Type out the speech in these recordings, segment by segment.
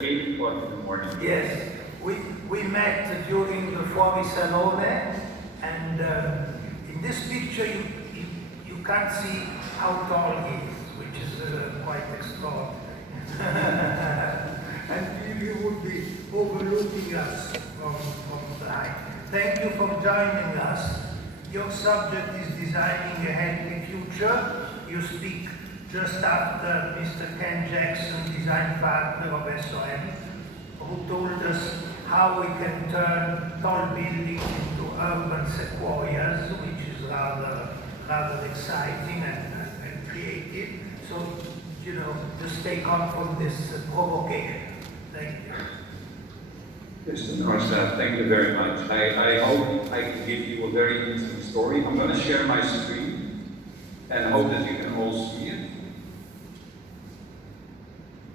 8 o'clock in the morning. Yes, we met during the Fuori Salone, and in this picture you can't see how tall he is, which is quite extraordinary. And you would be overlooking us from the height. Thank you for joining us. Your subject is designing a healthy future. You speak just after Mr. Ken Jackson, design partner of SOM, who told us how we can turn tall buildings into urban sequoias, which is rather exciting and creative. So, just take on from this provocation. Thank you. Mr. Norstad, thank you very much. I hope I can give you a very interesting story. I'm going to share my screen and hope that you can all see it.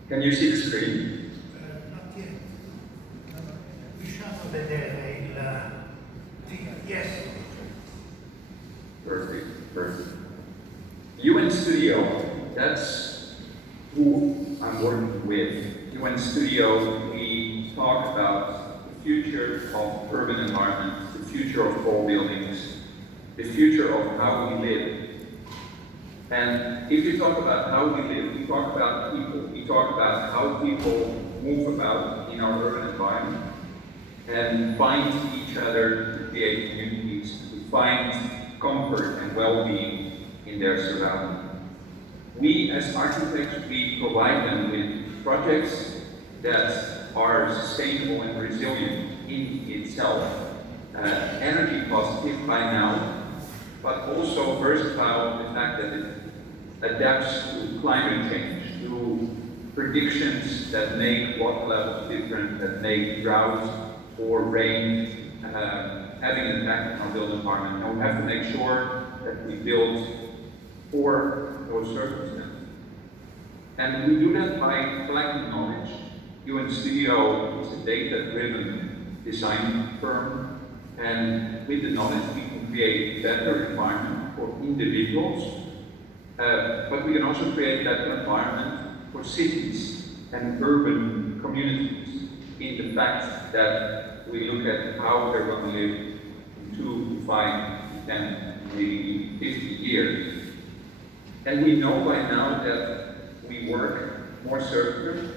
Can you see the screen? Not yet. Diciamo vedere yes. Perfect. UNStudio, that's who I'm working with. UNStudio, we talk about the future of urban environment, the future of tall buildings, the future of how we live. And if you talk about how we live, we talk about people. We talk about how people move about in our urban environment and find each other to create communities, to find comfort and well-being in their surroundings. We as architects, we provide them with projects that are sustainable and resilient in itself, energy positive by now, but also versatile in the fact that it adapts to climate change, to predictions that make water levels different, that make drought or rain having an impact on our built environment. And we have to make sure that we build for those circumstances. And we do that by collecting knowledge. UNStudio is a data-driven design firm, and with the knowledge we can create a better environment for individuals, but we can also create that environment for cities and urban communities in the fact that we look at how they're going to live in 2, 5, 10, maybe 50 years. And we know by now that we work more circular.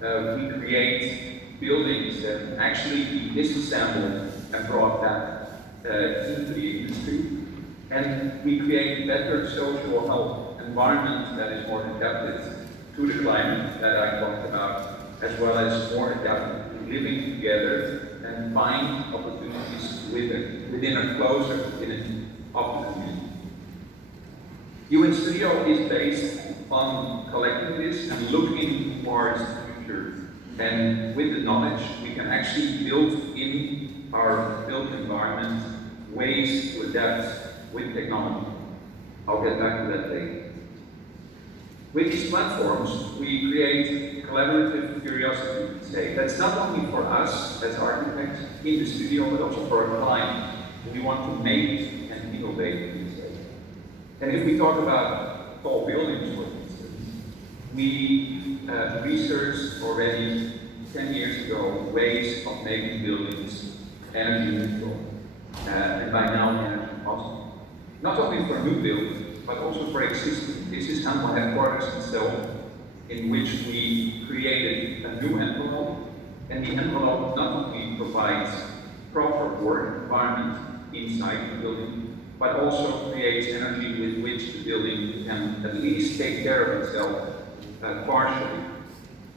We create buildings that actually be disassembled and brought back into the industry. And we create better social health environment that is more adapted to the climate that I talked about, as well as more adapted to living together and find opportunities within a closer community of the community. UNStudio is based on collecting this and looking towards the future. And with the knowledge, we can actually build in our built environment ways to adapt with technology. I'll get back to that later. With these platforms, we create collaborative curiosity, you could say. That's not only for us as architects in the studio, but also for our clients. We want to make and innovate these days. And if we talk about tall buildings, for instance, we researched already 10 years ago ways of making buildings energy neutral, and by now energy positive. Not only for new buildings, but also for existing. This is Handel headquarters itself, in which we created a new envelope, and the envelope not only provides proper work environment inside the building, but also creates energy with which the building can at least take care of itself partially.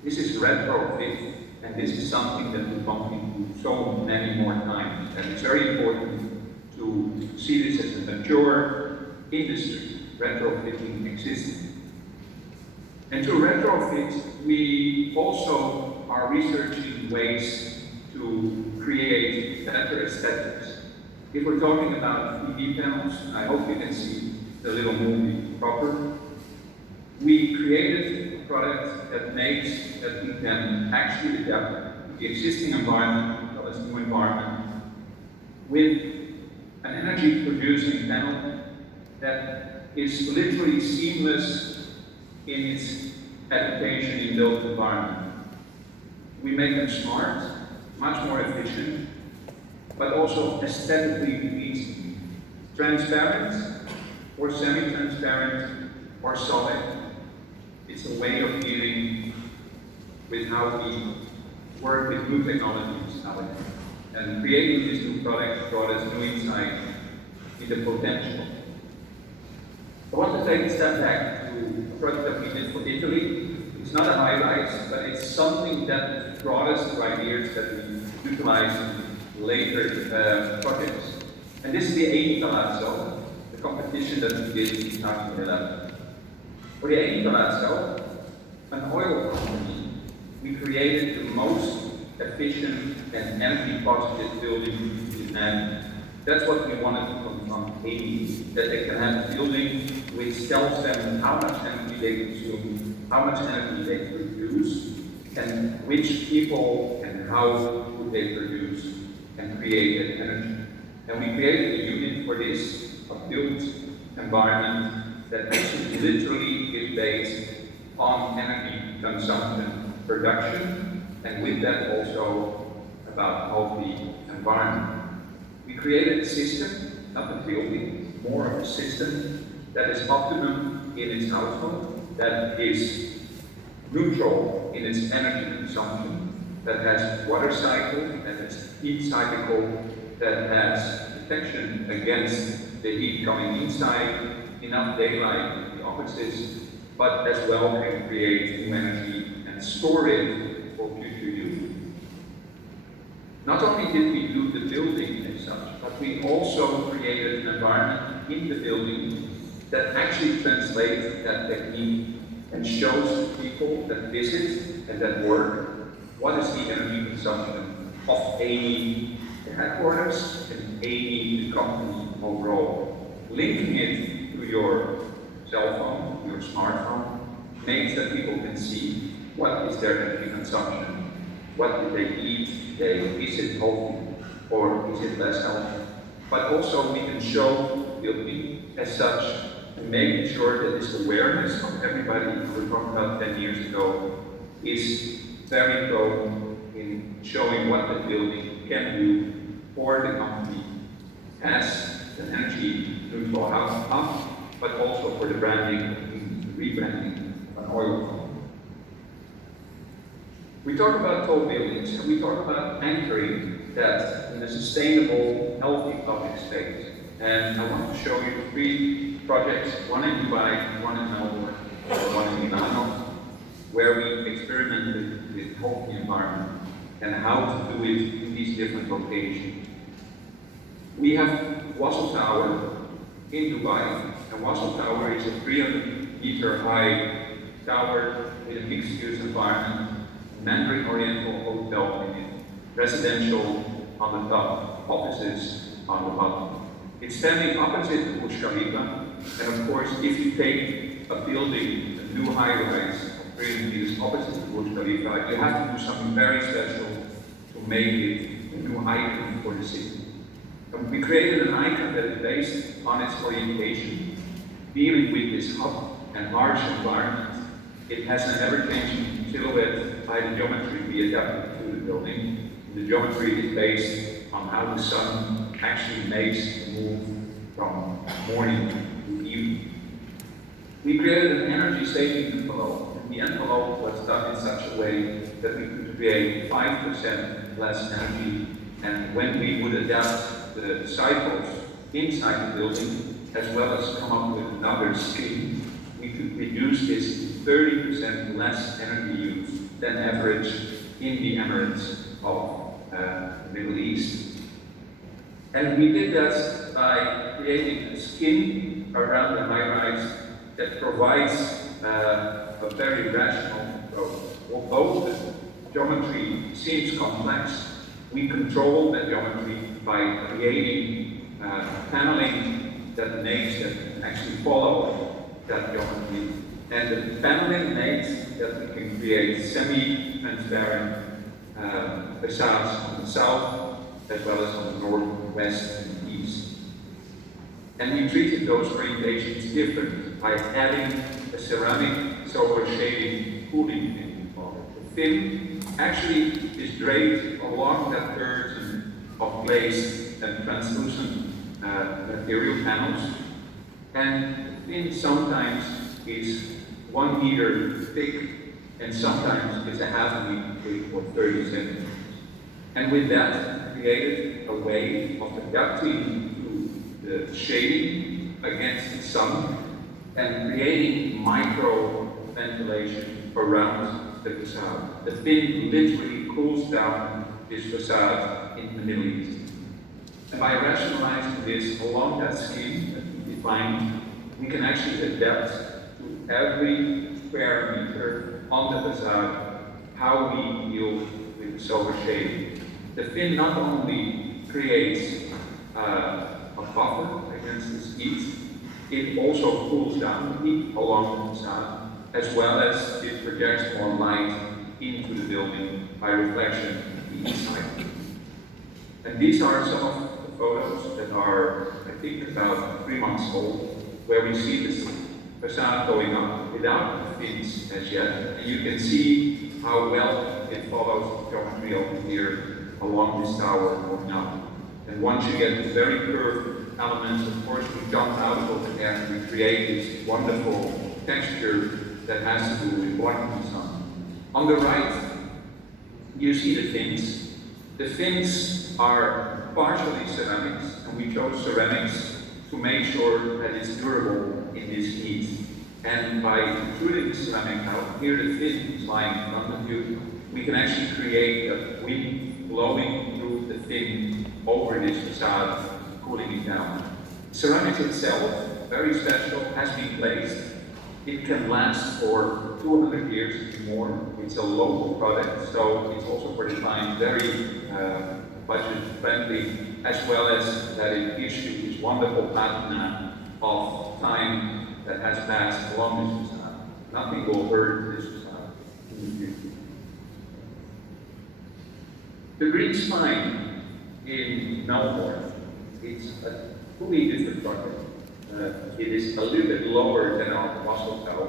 This is retrofit, and this is something that we bump into so many more times, and it's very important to see this as a mature industry, retrofitting existing. And to retrofit, we also are researching ways to create better aesthetics. If we're talking about PV panels, I hope you can see the little movie proper. We created a product that makes that we can actually adapt the existing environment as well as new environment with an energy producing panel that is literally seamless in its adaptation in built environment. make them smart, much more efficient, but also aesthetically pleasing. Transparent, or semi-transparent, or solid. It's a way of dealing with how we work with new technologies nowadays. And creating this new product brought us new insight in the potential. I want to take a step back to a project that we did for Italy. It's not a high-rise, but it's something that brought us to ideas that we utilize in later projects. And this is the 80 Palazzo, the competition that we did in 2011. For the 80 Palazzo, an oil company, we created the most efficient and energy-positive building in Japan. That's what we wanted to come from 80, that they can have a building which tells them how much energy they consume, how much energy they produce, and which people and how would they produce and create that energy. And we created a unit for this, a built environment that actually literally is based on energy consumption, production, and with that also about healthy environment. We created a system, not a building, more of a system that is optimum in its household, that is neutral in its energy consumption, that has water cycle, that has heat cycle, that has protection against the heat coming inside, enough daylight in the offices, but as well can create new energy and store it for future use. Not only did we do the building as such, but we also created an environment in the building that actually translates that technique and shows people that visit and that work what is the energy consumption of 80 the headquarters and 80 the company overall. Linking it to your cell phone, your smartphone, makes that people can see what is their energy consumption, what do they eat, is it healthy or is it less healthy. But also we can show building as such and making sure that this awareness of everybody we were talking about 10 years ago is very prone in showing what the building can do for the company as an energy neutral house, but also for the branding, the rebranding of an oil company. We talk about tall buildings and we talk about anchoring that in a sustainable, healthy public space. And I want to show you 3 projects, one in Dubai, one in Melbourne, one in Milano, where we experimented with healthy environment and how to do it in these different locations. We have Wasl Tower in Dubai, and Wasl Tower is a 300-meter high tower with a mixed-use environment, Mandarin Oriental hotel in it, residential on the top, offices on the bottom. It's standing opposite the Burj Khalifa, and of course, if you take a building, a new high-rise of 300 meters opposite the Burj Khalifa, you have to do something very special to make it a new icon for the city. And we created an icon that is based on its orientation, dealing with this hot and harsh environment. It has an ever-changing silhouette by the geometry we adapted to the building. The geometry is based on how the sun actually makes the move from morning to evening. We created an energy-saving envelope, and the envelope was done in such a way that we could create 5% less energy, and when we would adapt the cycles inside the building, as well as come up with another scheme, we could reduce this to 30% less energy use than average in the Emirates of the Middle East. And we did that by creating a skin around the high-rise that provides a very rational approach. Although the geometry seems complex, we control that geometry by creating paneling that makes that actually follow that geometry. And the paneling makes that we can create semi-transparent facades on the south, as well as on the north, west, and east. And we treated those orientations different by adding a ceramic solar shading cooling fin. The fin actually is draped along that curtain of glazed and translucent material panels, and the fin sometimes is 1 meter thick, and sometimes it's a half a meter thick or 30 centimeters. And with that, created a way of adapting to the shading against the sun and creating micro ventilation around the facade. The fin literally cools down this facade in the Middle East. And by rationalizing this along that scheme that we defined, we can actually adapt to every square meter on the facade how we deal with the solar shading. The fin not only creates a buffer against this heat, it also cools down the heat along the facade, as well as it projects more light into the building by reflection inside. And these are some of the photos that are, I think, about 3 months old, where we see this facade going up without the fins as yet. And you can see how well it follows the geometry over here along this tower going up. And once you get the very curved elements, of course, we jump out of it and we create this wonderful texture that has to do with blocking the sun. On the right, you see the fins. The fins are partially ceramics, and we chose ceramics to make sure that it's durable in this heat. And by including the ceramic out here, the fin is lying in front of you, we can actually create a wind blowing through the fin over this facade, cooling it down. Ceramics itself, very special, has been placed. It can last for 200 years or more. It's a local product, so it's also for the time very budget friendly, as well as that it gives you this wonderful patina of time that has passed along this facade. Nothing will hurt this facade in the future. The green spine in Melbourne, it's a fully different project. It is a little bit lower than our Muscle Tower.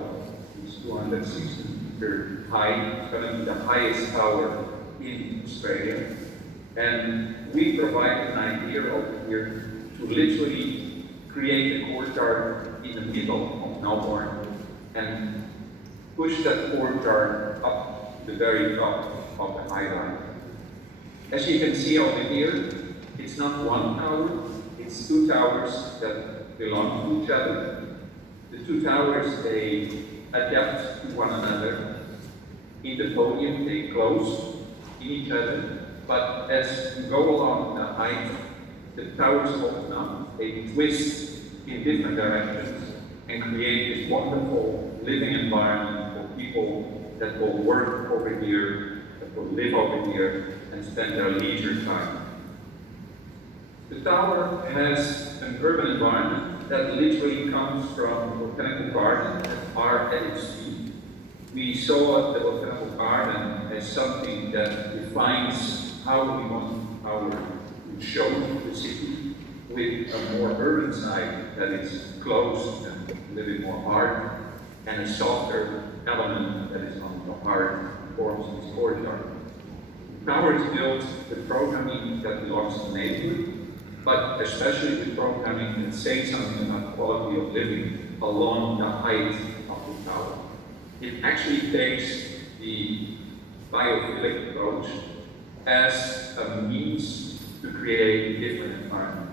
It's 260 meters high. It's going to be the highest tower in Australia. And we provide an idea over here to literally create a courtyard in the middle of Melbourne and push that courtyard up to the very top of the High Line. As you can see over here, it's not one tower, it's 2 towers that belong to each other. The 2 towers, they adapt to one another. In the podium, they close in each other. But as you go along the height, the towers open up, they twist in different directions and create this wonderful living environment for people that will work over here, that will live over here, and spend their leisure time. The tower has an urban environment that literally comes from the botanical garden that are at its feet. We saw the botanical garden as something that defines how we want our to show the city, with a more urban side that is close and a little bit more hard, and a softer element that is on the hard forms of this courtyard. The tower is built with programming that belongs to the neighborhood, but especially with programming that says something about quality of living along the height of the tower. It actually takes the biophilic approach as a means to create a different environment.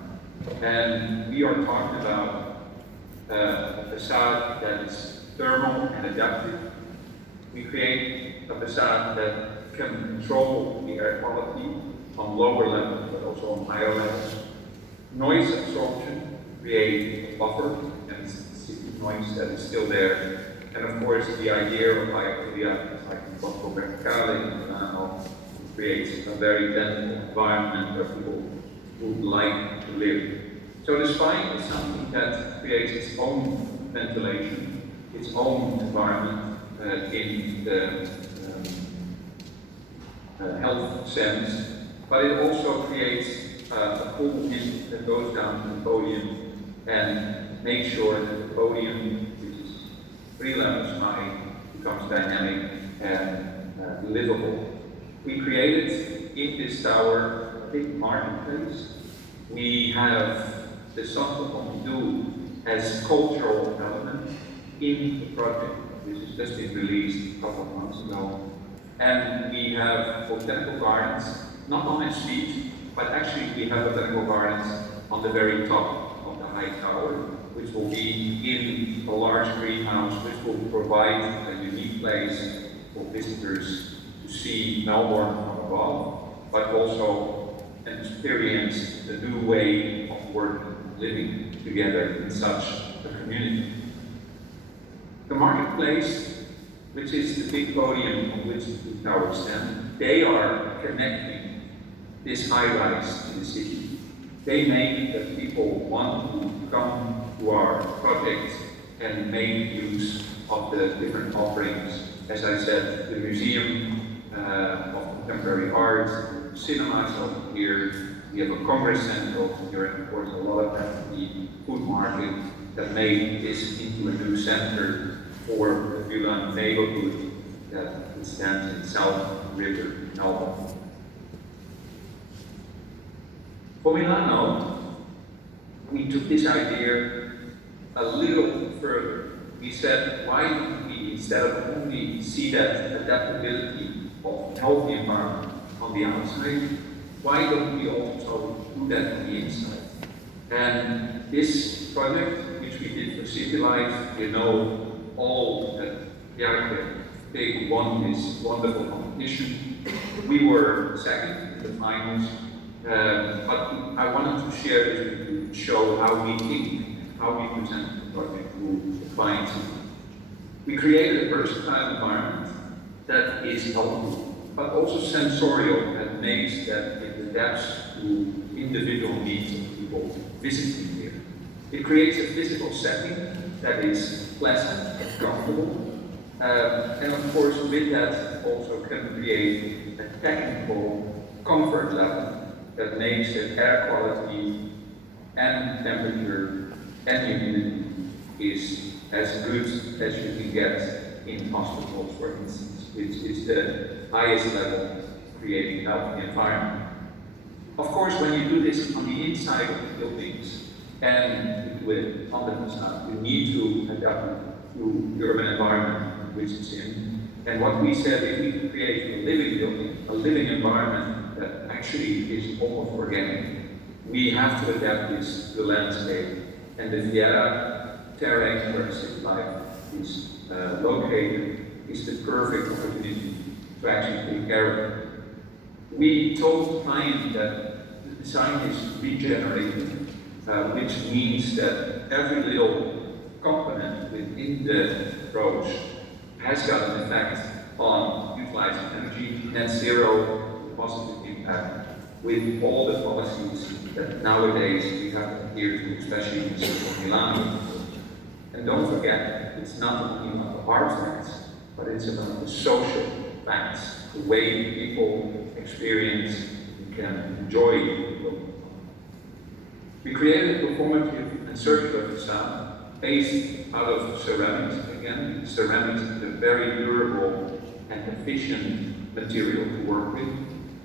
And we are talking about a facade that is thermal and adaptive. We create a facade that can control the air quality on lower levels, but also on higher levels. Noise absorption, create a buffer and city noise that is still there. And of course, the idea of biophilia, like Bosco Verticale, creates a very dense environment where people would like to live. So the spine is something that creates its own ventilation, its own environment in the health sense, but it also creates a cool wind that goes down to the podium and makes sure that the podium, which is 3 levels high, becomes dynamic and livable. We created in this tower a big marketplace. We have the Centre Pompidou as cultural element in the project, which has just been released a couple of months ago. And we have botanical gardens, not on its feet, but actually we have botanical gardens on the very top of the high tower, which will be in a large greenhouse, which will provide a unique place for visitors to see Melbourne from above, but also experience the new way of working and living together in such a community. The marketplace, which is the big podium on which the two towers stand, they are connecting this high-rise in the city. They make that people want to come to our project and make use of the different offerings. As I said, the Museum of Contemporary Art, cinemas over here, we have a Congress Center over here, and of course a lot of the food market that made this into a new center for the Villa neighborhood that stands in South River, Melbourne. For Milano, we took this idea a little further. We said, why don't we, instead of only see that adaptability of healthy environment on the outside, why don't we also do that on the inside? And this project, which we did for City Life, you know all that Bjarke Big won this wonderful competition. We were second in the finals, but I wanted to share this with you to show how we think, how we present the project to the clients. We created a versatile environment that is helpful, but also sensorial, that makes that it adapts to individual needs of people visiting here. It creates a physical setting that is pleasant and comfortable, and of course with that also can create a technical comfort level that makes the air quality and temperature and humidity is as good as you can get in hospitals, for instance, which is the highest level of creating healthy environment. Of course, when you do this on the inside of the buildings and you do it on the facade, you need to adapt it to the urban environment which it's in. And what we said, if we can create a living building, a living environment that actually is almost organic, we have to adapt this to the landscape. And the Vieira terrain where City Life is located is the perfect opportunity to actually take care of it. We told the client that the design is regenerated, which means that every little component within the approach has got an effect on utilizing energy, net zero, positive impact, with all the policies that nowadays we have to adhere to, especially in the city of Milan. And don't forget, it's not only about the hard facts, but it's about the social facts, the way people experience and can enjoy the building. We created a performative and circular facade based out of ceramics. Again, ceramics is a very durable and efficient material to work with.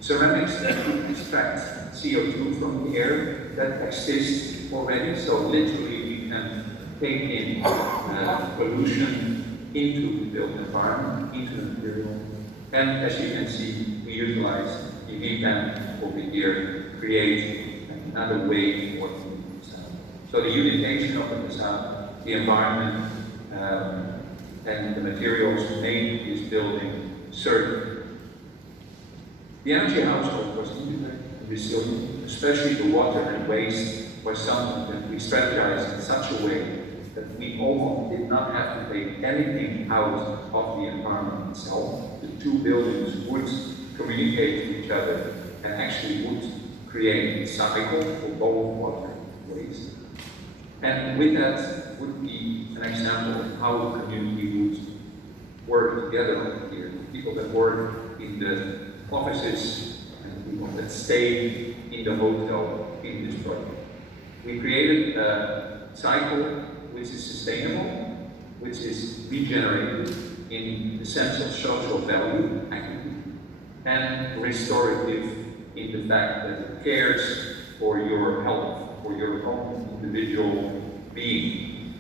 Ceramics that extract CO2 from the air that exists already, so literally we can take in pollution into the built environment, into the material. And as you can see, we utilize the UV panel over here to create another way of working with the facade. So the unification of the facade, the environment, and the materials made this building circular. The energy household was integrated and resilient, especially the water and waste was something that we strategized in such a way that we almost did not have to take anything out of the environment itself. The two buildings would communicate with each other and actually would create a cycle for both water and waste. And with that would be an example of how the community would work together over here. People that work in the offices and people that stay in the hotel in this project. We created a cycle which is sustainable, which is regenerated in the sense of social value, equity, and restorative in the fact that it cares for your health, for your own individual being.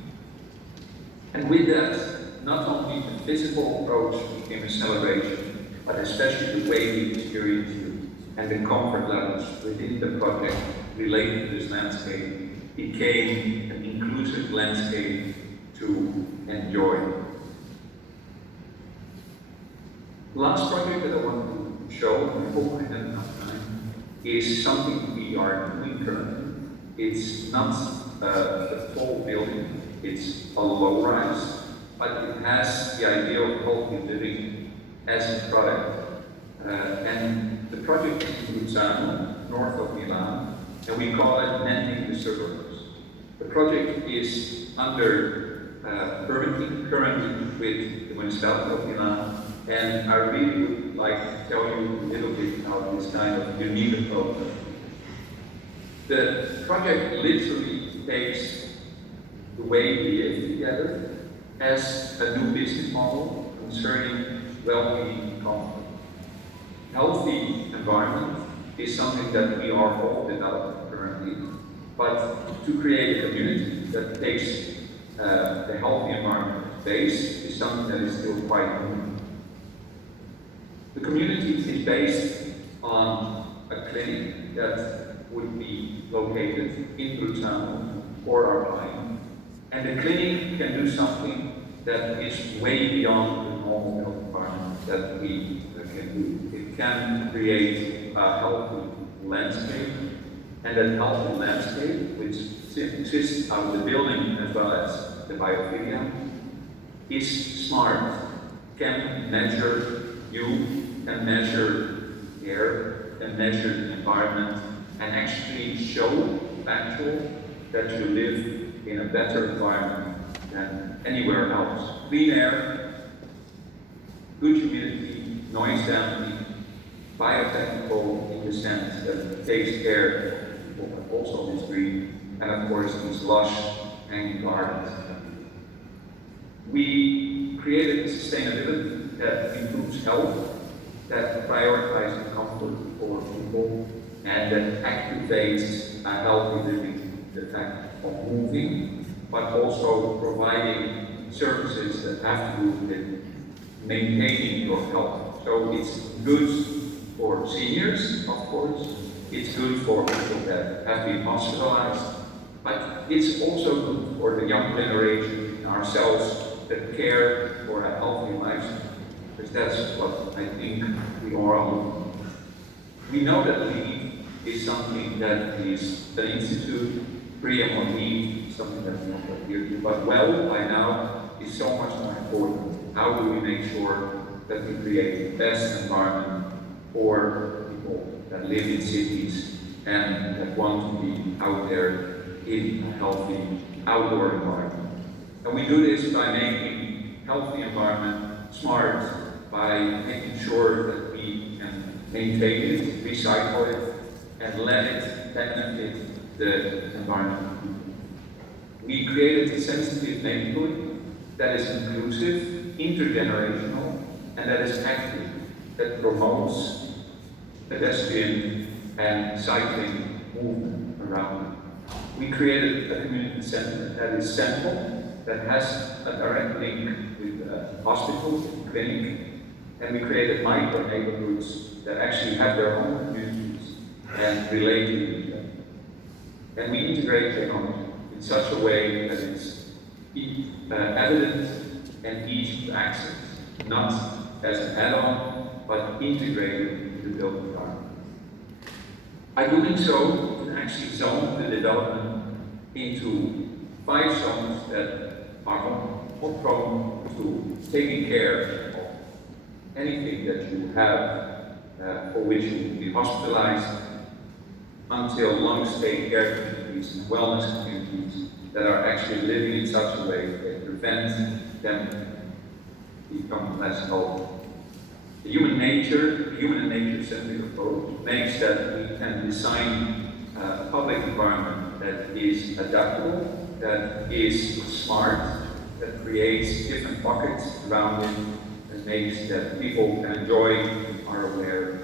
And with that, not only the physical approach became a celebration, but especially the way we experience it and the comfort levels within the project related to this landscape became an inclusive landscape to enjoy. The last project that I want to show, I hope I have enough time, is something we are doing currently. It's not a tall building, it's a low rise, but it has the idea of healthy living as a product. And the project is in Luzzano, north of Milan, and we call it Mending the Suburbs. The project is under permitting currently with the municipality of Milan, and I really would like to tell you a little bit about this kind of unique approach. The project literally takes the way we live together as a new business model concerning well-being and comfort. Healthy environment is something that we are all developing currently, but to create a community that takes the healthy environment base is something that is still quite new. The community is based on a clinic that would be located in Luzzano for our client, and the clinic can do something that is way beyond the normal health environment that we can do. It can create a healthy landscape, and that healthy landscape, which consists of the building as well as the biophilia, is smart, can measure you, can measure air, can measure the environment, and actually show factual that you live in a better environment than anywhere else. Clean air, good humidity, noise damping, biotechnical in the sense that it takes care of people, but also is green, and of course these lush hanging gardens. We created sustainability that improves health, that prioritizes comfort for people, and that activates a healthy living, the fact of moving, but also providing services that have to do with maintaining your health. So it's good for seniors, of course, it's good for people that have been hospitalized, but it's also good for the young generation, ourselves, that care for a healthy lifestyle. Because that's what I think we are all. We know that LEAD is something that is an institute, free and on need, something that we don't here to, but well by now is so much more important. How do we make sure that we create the best environment for people that live in cities and that want to be out there in a healthy outdoor environment? And we do this by making healthy environment smart, by making sure that we can maintain it, recycle it, and let it benefit the environment. We created a sensitive neighborhood that is inclusive, intergenerational, and that is active, that promotes pedestrian and cycling movement around it. We created a community center that is central, that has a direct link with hospitals and clinic, and we created micro neighborhoods that actually have their own communities and relate to each other. And we integrate technology in such a way that it's evident and easy to access, not as an add-on, but integrated into the built environment. By doing so, we can actually zone the development into 5 zones that are more prone to taking care of anything that you have for which you will be hospitalized, until long-stay care communities and wellness communities that are actually living in such a way that they prevent them becoming less healthy. The human and nature-centric approach makes that we can design a public environment that is adaptable, that is smart, that creates different pockets around it, and makes that people can enjoy and are aware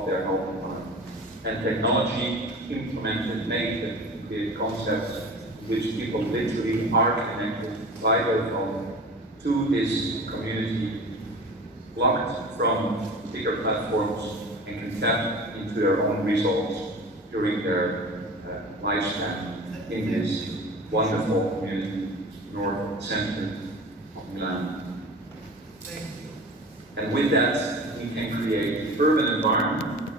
of their health environment. And technology implemented made the concepts in which people literally are connected by their phone to this community, blocked from bigger platforms, and can tap into their own results during their lifespan in this wonderful community, north center of Milan. Thank you. And with that, we can create an urban environment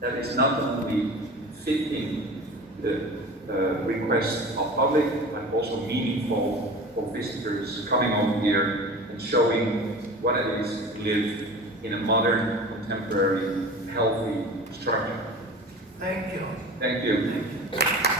that is not only fitting the request of public, but also meaningful for visitors coming over here and showing what it is to live in a modern, contemporary, healthy structure. Thank you. Thank you. Thank you.